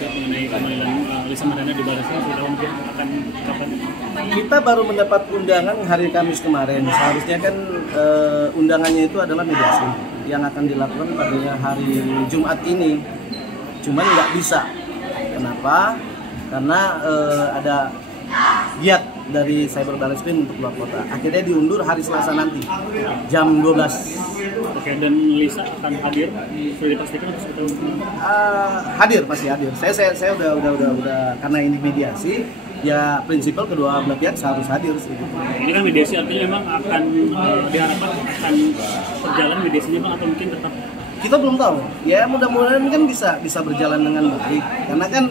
update mengenai pemanggilan Lisa Mariana di Baris Krim? Sudah mungkin akan kapan? Kita baru mendapat undangan hari Kamis kemarin. Seharusnya kan undangannya itu adalah mediasi yang akan dilakukan pada hari Jumat ini. Cuman nggak bisa. Kenapa? Karena ada giat dari Cyber Baris Krim untuk keluar kota. Akhirnya diundur hari Selasa nanti jam 12. Oke, dan Lisa akan hadir? Sudah dipastikan atau seperti itu? Hadir, pasti hadir. Saya udah karena ini mediasi, ya prinsipal kedua belah pihak harus hadir sih. Ini kan mediasi artinya memang akan diharapkan akan berjalan mediasinya bang, atau mungkin tetap? Kita belum tahu. Ya mudah-mudahan kan bisa berjalan dengan baik. Karena kan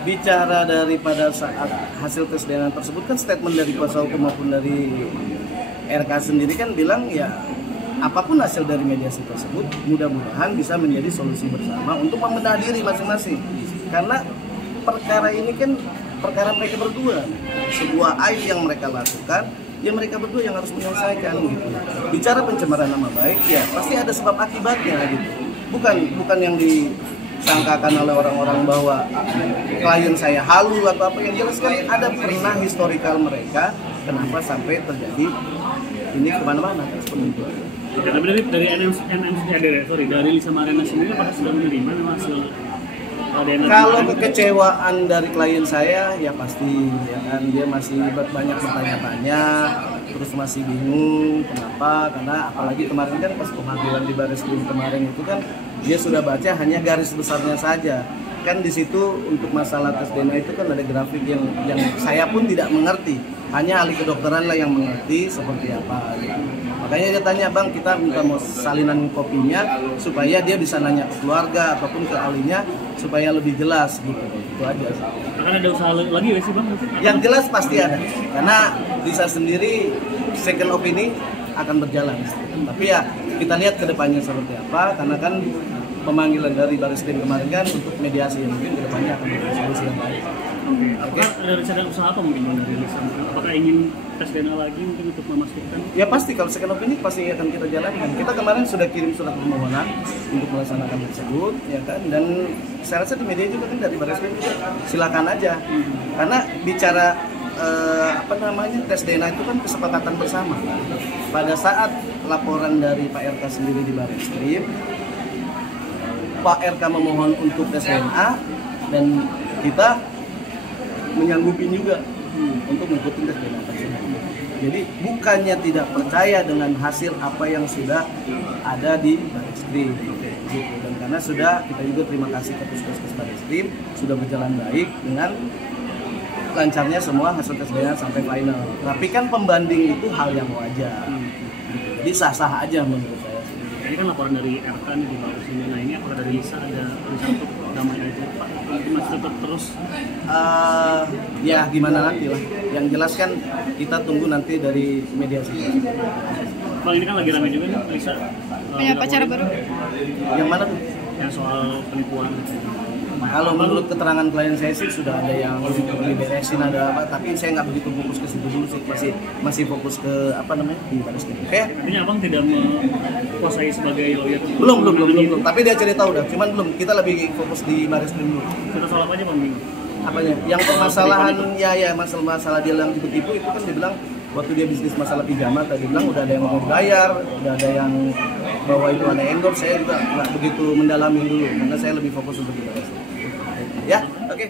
bicara daripada saat hasil tes DNA tersebut kan statement dari kuasa hukum maupun dari RK sendiri kan bilang ya apapun hasil dari mediasi tersebut mudah-mudahan bisa menjadi solusi bersama untuk membenahi diri masing-masing. Karena perkara ini kan perkara mereka berdua, sebuah aib yang mereka lakukan, ya mereka berdua yang harus menyelesaikan gitu. Bicara pencemaran nama baik, ya pasti ada sebab akibatnya gitu. Bukan yang disangkakan oleh orang-orang bahwa klien saya halu atau apa, yang jelas kan ada pernah historikal mereka kenapa sampai terjadi ini kemana-mana seperti itu. Oke, tapi dari dari Lisa Mariana sendiri apakah sudah menerima hasil DNA? Kalau kekecewaan dari klien saya ya pasti ya kan, dia masih banyak bertanya-tanya, terus masih bingung kenapa, karena apalagi kemarin kan pas pemanggilan di Baris Krim kemarin itu kan dia sudah baca hanya garis besarnya saja. Kan di situ untuk masalah tes DNA itu kan ada grafik yang saya pun tidak mengerti, hanya ahli kedokteran lah yang mengerti seperti apa gitu. Makanya dia tanya, bang kita minta mau salinan kopinya supaya dia bisa nanya ke keluarga ataupun ke ahlinya supaya lebih jelas gitu. Itu aja. Akan ada usaha lagi ya sih bang? Yang jelas pasti ada, karena Lisa sendiri second opinion akan berjalan. Tapi ya kita lihat ke depannya seperti apa, karena kan pemanggilan dari Baris Krim kemarin kan untuk mediasi yang mungkin ke depannya akan menjadi solusi yang baik. Apakah ada rencana usaha apa mungkin dari Lisa? Apakah ingin tes DNA lagi mungkin untuk memastikan? Ya pasti, kalau second opinion pasti akan kita jalankan. Kita kemarin sudah kirim surat permohonan untuk melaksanakan tersebut, ya kan. Dan saya rasa di media juga kan dari Baris Krim silakan aja. Karena bicara tes DNA itu kan kesepakatan bersama. Pada saat laporan dari Pak RK sendiri di Baris Krim, Pak RK memohon untuk tes DNA dan kita menyanggupi juga untuk mengikuti tes DNA tersebut. Jadi bukannya tidak percaya dengan hasil apa yang sudah ada di Baris Krim gitu. Dan karena sudah, kita juga terima kasih ke Puskesmas Baris Krim sudah berjalan baik dengan lancarnya semua hasil tes DNA sampai final. Tapi kan pembanding itu hal yang wajar. Jadi sah-sah aja menurut saya. Ini kan laporan dari RK nih di bawah sini. Nah ini apakah dari Lisa ada rencana untuk damai itu Pak? Mungkin masih tetap terus? Ya gimana nanti lah. Yang jelas kan kita tunggu nanti dari mediasi. Bang ini kan lagi ramai juga nih Lisa. Punya pacar baru? Yang mana tuh? Yang soal penipuan. Kalau menurut keterangan klien saya sih sudah ada yang diberesin, ada apa, tapi saya nggak begitu fokus ke situ dulu sih, masih fokus ke di Baris Krim. Oke? Artinya abang tidak menguasai sebagai lawyer? Belum. Tapi dia cerita udah, cuman belum. Kita lebih fokus di Baris Krim dulu. Kita soal apa aja bang? Apanya? Yang permasalahan ya masalah dia yang tipu-tipu itu kan dia bilang waktu dia bisnis masalah pijama tadi bilang udah ada yang mau bayar, udah ada yang bahwa itu ada endorse. Saya juga nggak begitu mendalami dulu karena saya lebih fokus untuk di Baris Krim. Ya, oke.